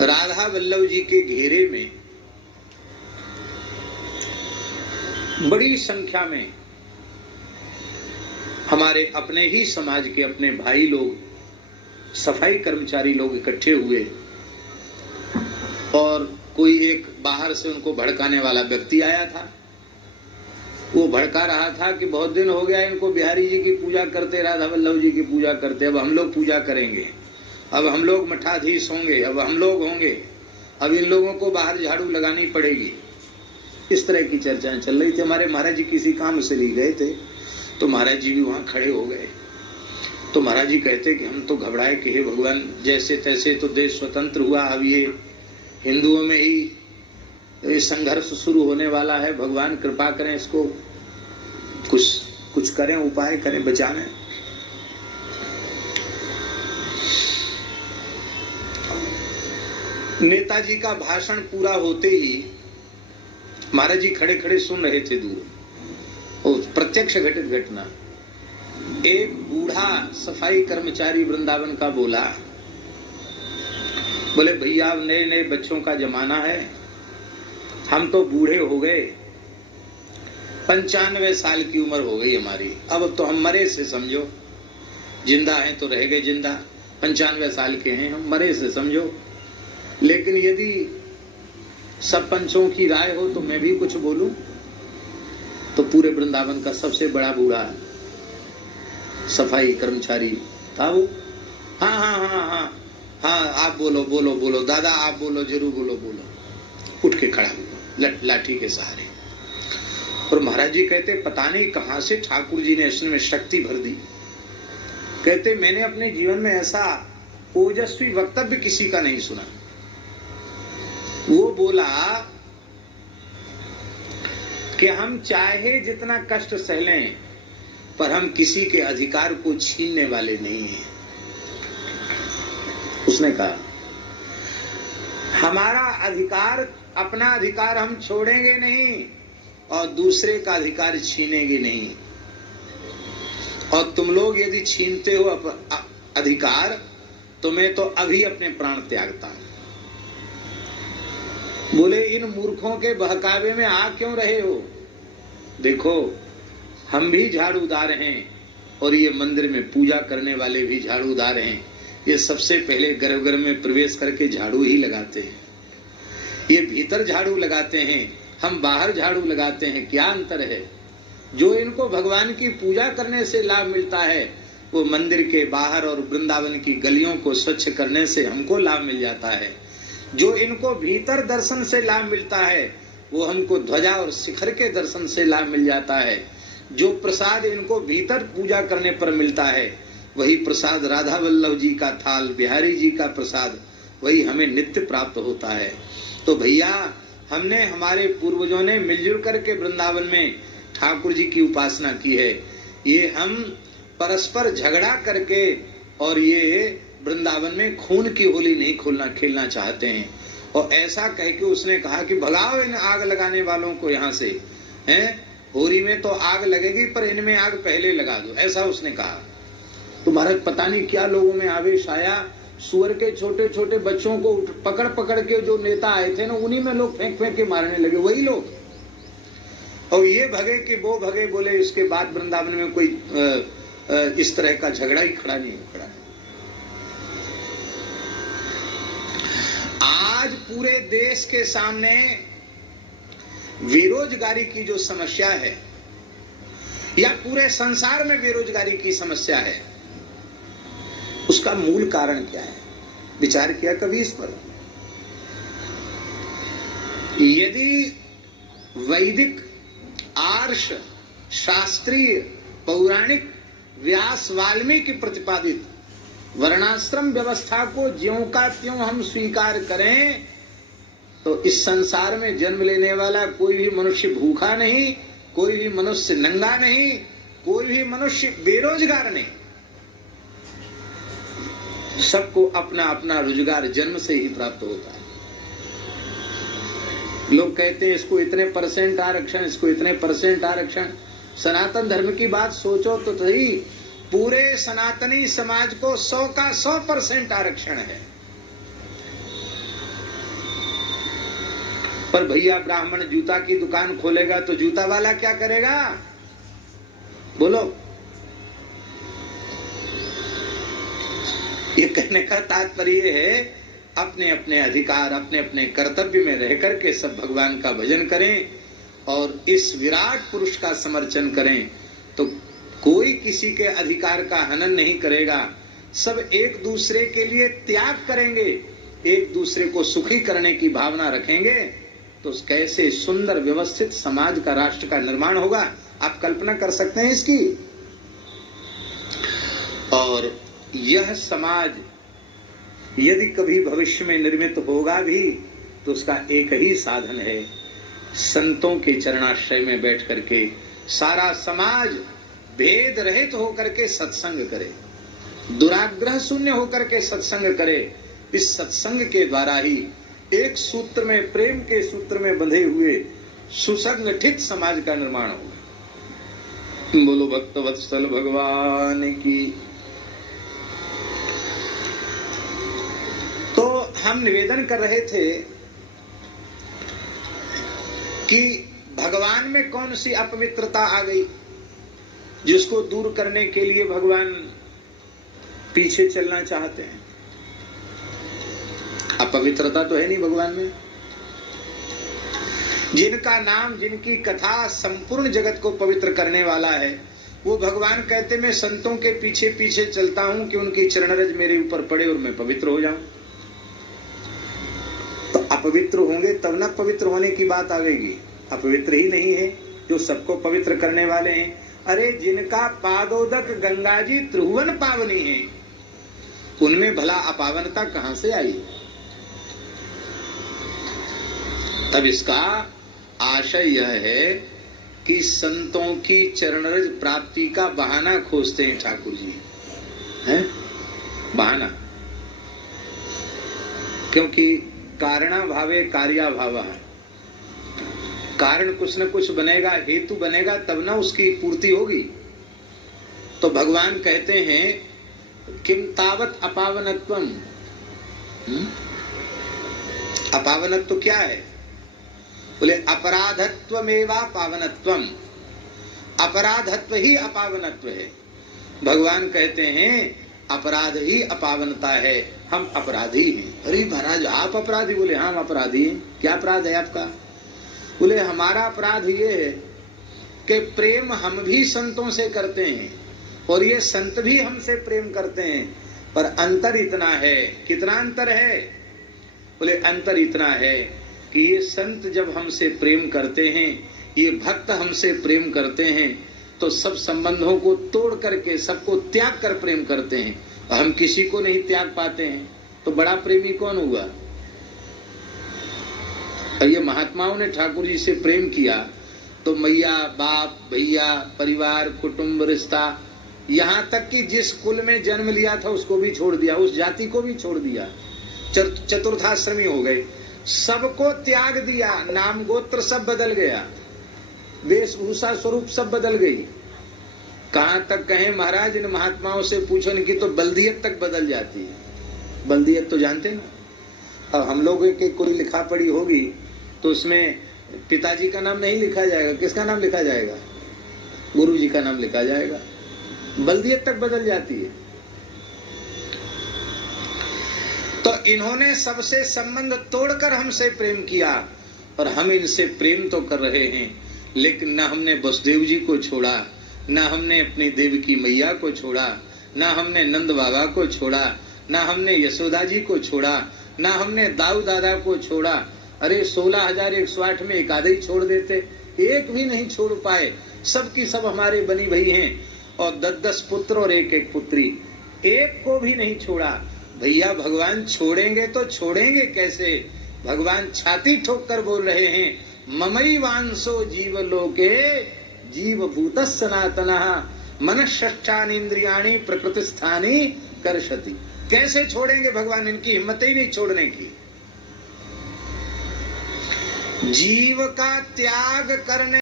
राधा वल्लभ जी के घेरे में बड़ी संख्या में हमारे अपने ही समाज के अपने भाई लोग, सफाई कर्मचारी लोग इकट्ठे हुए और कोई एक बाहर से उनको भड़काने वाला व्यक्ति आया था। वो भड़का रहा था कि बहुत दिन हो गया इनको बिहारी जी की पूजा करते, राधा वल्लभ जी की पूजा करते, अब हम लोग पूजा करेंगे, अब हम लोग मठाधीश होंगे, अब हम लोग होंगे, अब इन लोगों को बाहर झाड़ू लगानी पड़ेगी। इस तरह की चर्चाएं चल रही थी। हमारे महाराज जी किसी काम से लिए गए थे तो महाराज जी भी वहां खड़े हो गए। तो महाराज जी कहते कि हम तो घबराए कि हे भगवान, जैसे तैसे तो देश स्वतंत्र हुआ, अब ये हिंदुओं में ही संघर्ष शुरू होने वाला है, भगवान कृपा करें, इसको कुछ करें, उपाय करें, बचाने। नेताजी का भाषण पूरा होते ही महाराज जी खड़े खड़े सुन रहे थे दूर, और प्रत्यक्ष घटित घटना। एक बूढ़ा सफाई कर्मचारी वृंदावन का बोला, बोले भैया अब नए नए बच्चों का जमाना है, हम तो बूढ़े हो गए, 95 साल की उम्र हो गई हमारी, अब तो हम मरे से समझो, जिंदा हैं तो रह गए जिंदा, 95 साल के हैं हम, मरे से समझो। लेकिन यदि सब पंचों की राय हो तो मैं भी कुछ बोलूं। तो पूरे वृंदावन का सबसे बड़ा बूढ़ा सफाई कर्मचारी था वो, हाँ हाँ हाँ हाँ हाँ, आप बोलो बोलो बोलो दादा, आप बोलो, जरूर बोलो बोलो, उठ के खड़ा हुआ लाठी के सहारे। और महाराज जी कहते पता नहीं कहां से ठाकुर जी ने इसमें शक्ति भर दी। कहते मैंने अपने जीवन में ऐसा ओजस्वी वक्तव्य किसी का नहीं सुना। वो बोला कि हम चाहे जितना कष्ट सह लें पर हम किसी के अधिकार को छीनने वाले नहीं हैं। उसने कहा हमारा अधिकार, अपना अधिकार हम छोड़ेंगे नहीं और दूसरे का अधिकार छीनेंगे नहीं। और तुम लोग यदि छीनते हो अधिकार तो मैं तो अभी अपने प्राण त्यागता हूं। बोले इन मूर्खों के बहकावे में आ क्यों रहे हो? देखो हम भी झाड़ूदार हैं और ये मंदिर में पूजा करने वाले भी झाड़ूदार हैं। ये सबसे पहले गर्भगृह में प्रवेश करके झाड़ू ही लगाते हैं, ये भीतर झाड़ू लगाते हैं, हम बाहर झाड़ू लगाते हैं। क्या अंतर है? जो इनको भगवान की पूजा करने से लाभ मिलता है वो मंदिर के बाहर और वृंदावन की गलियों को स्वच्छ करने से हमको लाभ मिल जाता है। जो इनको भीतर दर्शन से लाभ मिलता है वो हमको ध्वजा और शिखर के दर्शन से लाभ मिल जाता है। जो प्रसाद इनको भीतर पूजा करने पर मिलता है वही प्रसाद राधा वल्लभ जी का थाल, बिहारी जी का प्रसाद, वही हमें नित्य प्राप्त होता है। तो भैया हमने, हमारे पूर्वजों ने मिलजुल करके वृंदावन में ठाकुर जी की उपासना की है। ये हम परस्पर झगड़ा करके और ये वृंदावन में खून की होली नहीं खेलना चाहते हैं। और ऐसा कह के उसने कहा कि भगाओ इन आग लगाने वालों को यहाँ से, हैं? होरी में तो आग लगेगी पर इनमें आग पहले लगा दो, ऐसा उसने कहा। तो महाराज पता नहीं क्या लोगों में आवेश आया, सुअर के छोटे छोटे बच्चों को पकड़ पकड़ के जो नेता आए थे ना, उन्हीं में लोग फेंक फेंक के मारने लगे, वही लोग। और ये भगे कि वो भगे, बोले इसके बाद वृंदावन में कोई इस तरह का झगड़ा ही खड़ा नहीं खड़ा है। आज पूरे देश के सामने बेरोजगारी की जो समस्या है या पूरे संसार में बेरोजगारी की समस्या है, उसका मूल कारण क्या है? विचार किया कभी इस पर? यदि वैदिक, आर्ष, शास्त्रीय, पौराणिक, व्यास, वाल्मीकि प्रतिपादित वर्णाश्रम व्यवस्था को ज्यों का त्यों हम स्वीकार करें तो इस संसार में जन्म लेने वाला कोई भी मनुष्य भूखा नहीं, कोई भी मनुष्य नंगा नहीं, कोई भी मनुष्य बेरोजगार नहीं। सबको अपना अपना रोजगार जन्म से ही प्राप्त होता है। लोग कहते हैं इसको इतने % आरक्षण, इसको इतने % आरक्षण। सनातन धर्म की बात सोचो तो सही, पूरे सनातनी समाज को 100 का 100% आरक्षण है। पर भैया ब्राह्मण जूता की दुकान खोलेगा तो जूता वाला क्या करेगा? बोलो। ये कहने का तात्पर्य है अपने अपने अधिकार, अपने अपने कर्तव्य में रह करके सब भगवान का भजन करें और इस विराट पुरुष का समर्चन करें तो कोई किसी के अधिकार का हनन नहीं करेगा। सब एक दूसरे के लिए त्याग करेंगे, एक दूसरे को सुखी करने की भावना रखेंगे तो कैसे सुंदर व्यवस्थित समाज का, राष्ट्र का निर्माण होगा। आप कल्पना कर सकते हैं इसकी। और यह समाज यदि कभी भविष्य में निर्मित होगा भी तो उसका एक ही साधन है, संतों के चरणाश्रय में बैठ करके सारा समाज भेद रहित होकर के सत्संग करे, दुराग्रह शून्य होकर के सत्संग करे। इस सत्संग के द्वारा ही एक सूत्र में, प्रेम के सूत्र में बंधे हुए सुसंगठित समाज का निर्माण होगा। बोलो भक्तवत्सल भगवान की। तो हम निवेदन कर रहे थे कि भगवान में कौन सी अपवित्रता आ गई जिसको दूर करने के लिए भगवान पीछे चलना चाहते हैं। अपवित्रता तो है नहीं भगवान में। जिनका नाम, जिनकी कथा संपूर्ण जगत को पवित्र करने वाला है, वो भगवान कहते मैं संतों के पीछे पीछे चलता हूं कि उनकी चरणरज मेरे ऊपर पड़े और मैं पवित्र हो जाऊं। तो अपवित्र होंगे तब ना पवित्र होने की बात आवेगी। अपवित्र ही नहीं है जो सबको पवित्र करने वाले हैं। अरे जिनका पादोदक गंगा जी त्रिभुवन पावनी है, उनमें भला अपावनता कहां से आई? तब इसका आशय यह है कि संतों की चरणरज प्राप्ति का बहाना खोजते हैं ठाकुर जी, हैं? बहाना। क्योंकि कारणा भावे कार्या भावा, कारण कुछ न कुछ बनेगा, हेतु बनेगा तब ना उसकी पूर्ति होगी। तो भगवान कहते हैं किम तावत अपावनत्वम। अपावनत्व क्या है? बोले अपराधत्वमेवा पावनत्वम। अपराधत्व ही अपावनत्व है। भगवान कहते हैं अपराध ही अपावनता है, हम अपराधी हैं। अरे महाराज आप अपराधी? बोले हाँ हम अपराधी हैं। क्या अपराध है आपका? बोले हमारा अपराध ये है कि प्रेम हम भी संतों से करते हैं और ये संत भी हमसे प्रेम करते हैं, पर अंतर इतना है। कितना अंतर है? बोले अंतर इतना है कि ये संत जब हमसे प्रेम करते हैं, ये भक्त हमसे प्रेम करते हैं तो सब संबंधों को तोड़ करके सबको त्याग कर प्रेम करते हैं, और हम किसी को नहीं त्याग पाते हैं। तो बड़ा प्रेमी कौन हुआ? और ये महात्माओं ने ठाकुर जी से प्रेम किया तो मैया, बाप, भैया, परिवार, कुटुंब, रिश्ता, यहाँ तक कि जिस कुल में जन्म लिया था उसको भी छोड़ दिया, उस जाति को भी छोड़ दिया, चतुर्थाश्रमी हो गए, सबको त्याग दिया, नाम गोत्र सब बदल गया, वेशभूषा स्वरूप सब बदल गई। कहां तक कहें महाराज, इन महात्माओं से पूछो इनकी तो बल्दियत तक बदल जाती है। बल्दियत तो जानते ना। अब हम लोगों के कोई लिखा पढ़ी होगी तो उसमें पिताजी का नाम नहीं लिखा जाएगा, किसका नाम लिखा जाएगा? गुरु जी का नाम लिखा जाएगा। बल्दियत तक बदल जाती है। तो इन्होंने सबसे संबंध तोड़कर हमसे प्रेम किया और हम इनसे प्रेम तो कर रहे हैं, लेकिन न हमने वसुदेव जी को छोड़ा, न हमने अपनी देवकी मैया को छोड़ा, न हमने नंद बाबा को छोड़ा, न हमने यशोदा जी को छोड़ा, न हमने दाऊ दादा को छोड़ा। अरे 16,108 में एक आधे ही छोड़ देते, एक भी नहीं छोड़ पाए। सब की सब हमारे बनी भई हैं और 10-10 पुत्र और एक पुत्री, एक को भी नहीं छोड़ा। भैया भगवान छोड़ेंगे तो छोड़ेंगे कैसे? भगवान छाती ठोक कर बोल रहे हैं ममई वांसो जीवलोके जीवभूतः सनातनः मनःषष्ठानीन्द्रियाणि प्रकृतिस्थानि कर्षति। कैसे छोड़ेंगे भगवान? इनकी हिम्मत ही नहीं छोड़ने की। जीव का त्याग करने